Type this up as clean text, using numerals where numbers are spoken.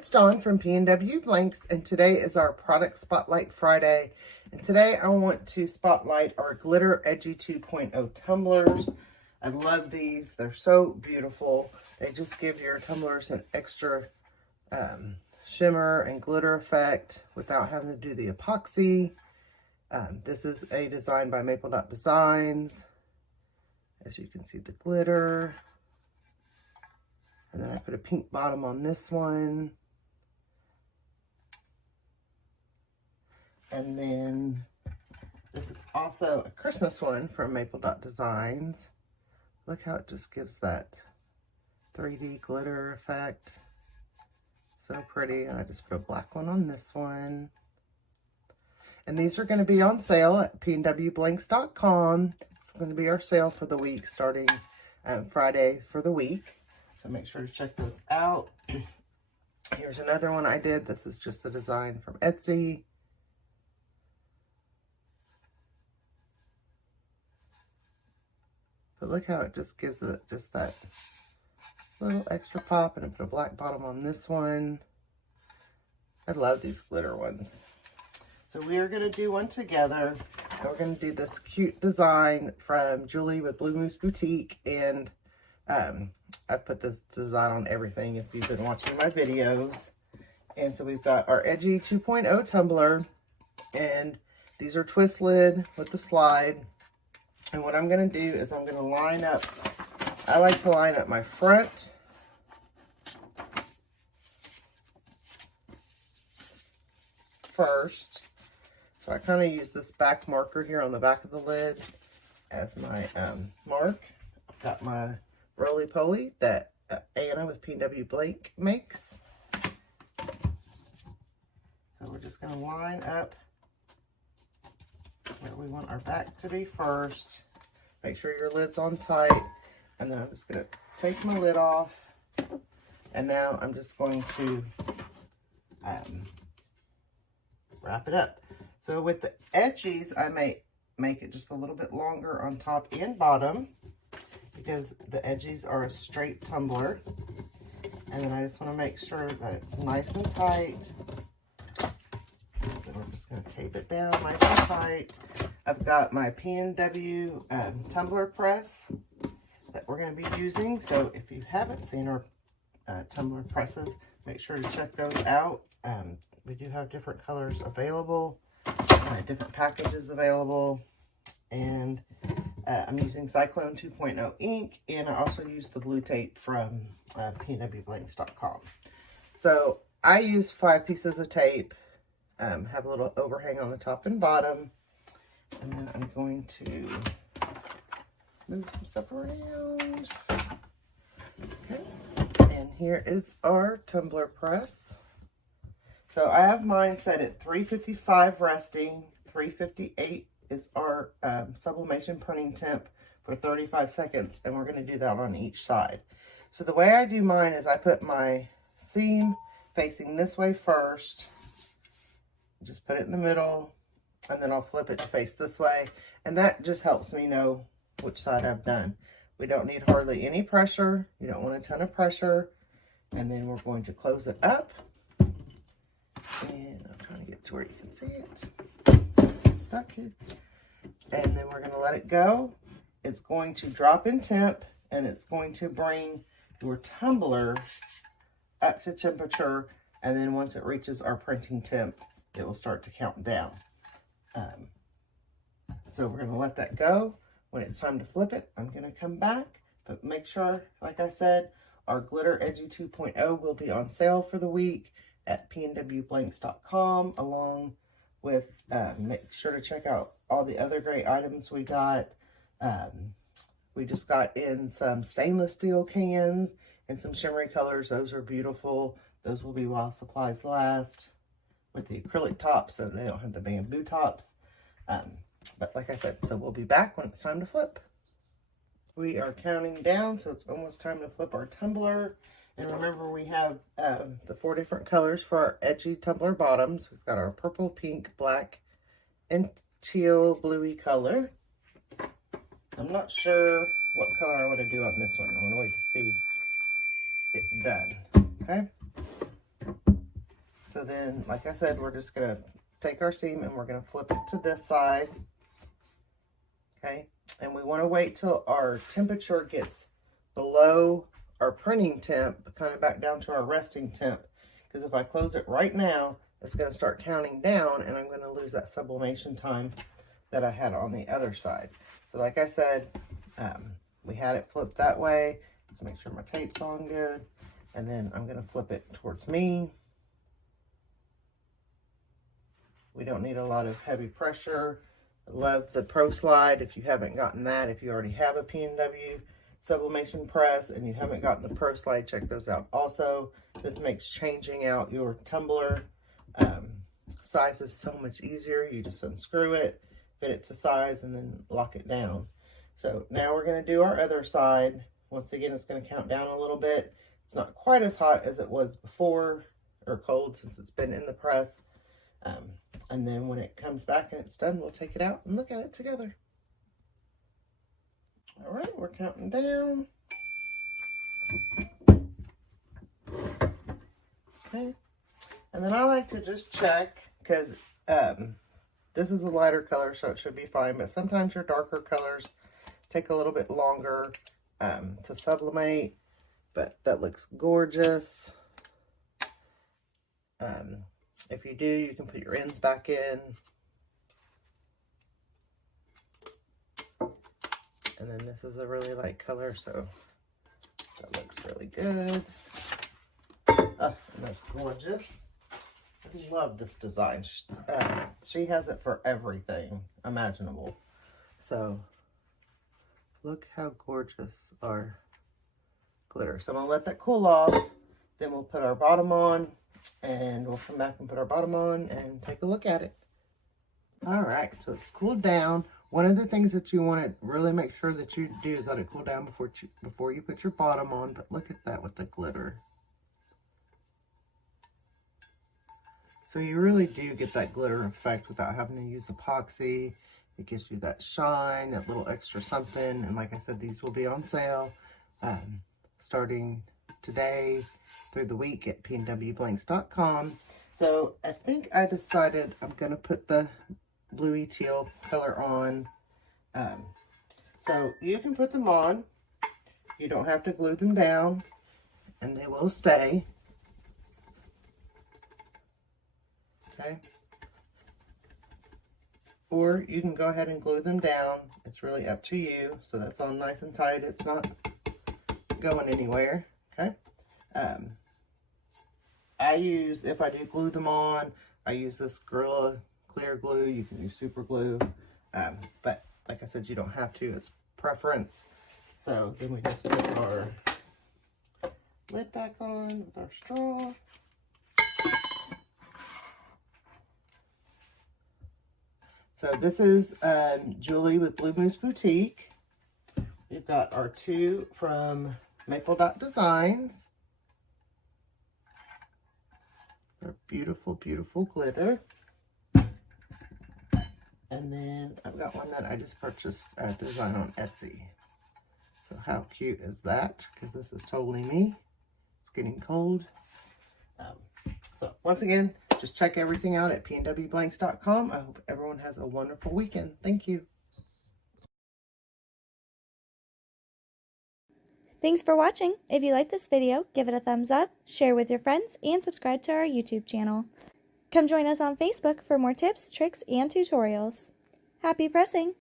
it's Dawn from PNW Blanks, and today is our Product Spotlight Friday. And today I want to spotlight our Glitter Edgy 2.0 tumblers. I love these. They're so beautiful. They just give your tumblers an extra shimmer and glitter effect without having to do the epoxy. This is a design by Maple Dot Designs. As you can see, the glitter. And then I put a pink bottom on this one. And then this is also a Christmas one from Maple Dot Designs. Look how it just gives that 3D glitter effect. So pretty. And I just put a black one on this one. And these are going to be on sale at pnwblanks.com. It's going to be our sale for the week, starting Friday for the week. So make sure to check those out. Here's another one I did. This is just a design from Edgy. But look how it just gives it just that little extra pop. And I put a black bottom on this one. I love these glitter ones. So we are going to do one together. And we're going to do this cute design from Julie with Blue Moose Boutique. And I put this design on everything if you've been watching my videos. And so we've got our Edgy 2.0 tumbler. And these are twist lid with the slide. And what I'm going to do is I'm going to line up, I like to line up my front first. So I kind of use this back marker here on the back of the lid as my mark. I've got my roly-poly that Anna with PNW Blank makes. So we're just going to line up where we want our back to be first. Make sure your lid's on tight. And then I'm just going to take my lid off. And now I'm just going to wrap it up. So with the edges, I may make it just a little bit longer on top and bottom, because the edges are a straight tumbler. And then I just want to make sure that it's nice and tight. So we're just going to tape it down nice and tight. I've got my PNW tumbler press that we're going to be using. So if you haven't seen our tumbler presses, make sure to check those out. We do have different colors available, different packages available. And I'm using Cyclone 2.0 ink, and I also use the blue tape from pnwblanks.com. So I use 5 pieces of tape, have a little overhang on the top and bottom, and then I'm going to move some stuff around. Okay, and here is our tumbler press. So I have mine set at 355 resting, 358 is our sublimation printing temp for 35 seconds, and we're going to do that on each side. So the way I do mine is I put my seam facing this way first, just put it in the middle, and then I'll flip it to face this way, and that just helps me know which side I've done. We don't need hardly any pressure. You don't want a ton of pressure. And then we're going to close it up, and I'm trying to get to where you can see it. Stuck here. And then we're going to let it go. It's going to drop in temp, and it's going to bring your tumbler up to temperature, and then once it reaches our printing temp, it will start to count down. So we're going to let that go. When it's time to flip it, I'm going to come back, but make sure, like I said, our Glitter Edgy 2.0 will be on sale for the week at pnwblanks.com, along with, make sure to check out all the other great items we got. We just got in some stainless steel cans and some shimmery colors. Those are beautiful. Those will be while supplies last, with the acrylic tops, so they don't have the bamboo tops. But like I said, so we'll be back when it's time to flip. We are counting down, so it's almost time to flip our tumbler. And remember, we have the 4 different colors for our Edgy tumbler bottoms. We've got our purple, pink, black, and teal bluey color. I'm not sure what color I want to do on this one. I'm going to wait to see it done. Okay. So then, like I said, we're just going to take our seam and we're going to flip it to this side. Okay, and we want to wait till our temperature gets below our printing temp, kind of back down to our resting temp. Because if I close it right now, it's going to start counting down and I'm going to lose that sublimation time that I had on the other side. So like I said, we had it flipped that way. Let's make sure my tape's on good. And then I'm going to flip it towards me. We don't need a lot of heavy pressure. I love the Pro Slide. If you haven't gotten that, if you already have a PNW Sublimation press and you haven't gotten the Pro Slide, check those out. Also, this makes changing out your tumbler sizes so much easier. You just unscrew it, fit it to size, and then lock it down. So now we're going to do our other side. Once again, it's going to count down a little bit. It's not quite as hot as it was before, or cold since it's been in the press. And then when it comes back and it's done, we'll take it out and look at it together. All right, we're counting down. Okay. And then I like to just check, because this is a lighter color, so it should be fine. But sometimes your darker colors take a little bit longer to sublimate. But that looks gorgeous. If you do, you can put your ends back in. And then this is a really light color, so that looks really good. Oh, and that's gorgeous. I love this design. She has it for everything imaginable. So look how gorgeous our glitter. So I'm gonna let that cool off. Then we'll put our bottom on, and we'll come back and put our bottom on and take a look at it. All right, so it's cooled down. One of the things that you want to really make sure that you do is let it cool down before you put your bottom on. But look at that with the glitter. So you really do get that glitter effect without having to use epoxy. It gives you that shine, that little extra something. And like I said, these will be on sale starting today through the week at pnwblanks.com. So I think I decided I'm going to put the bluey teal color on. So you can put them on. You don't have to glue them down, and they will stay. Okay. Or you can go ahead and glue them down. It's really up to you. So that's on nice and tight. It's not going anywhere. Okay. I use, if I do glue them on, I use this Gorilla clear glue. You can use super glue. But like I said, you don't have to. It's preference. So then we just put our lid back on with our straw. So this is Julie with Blue Moose Boutique. We've got our two from Maple Dot Designs. They're beautiful, beautiful glitter. And then I've got one that I just purchased a design on Etsy. So how cute is that? Because this is totally me. It's getting cold. So once again, just check everything out at pnwblanks.com. I hope everyone has a wonderful weekend. Thank you. Thanks for watching. If you liked this video, give it a thumbs up, share with your friends, and subscribe to our YouTube channel. Come join us on Facebook for more tips, tricks, and tutorials. Happy pressing!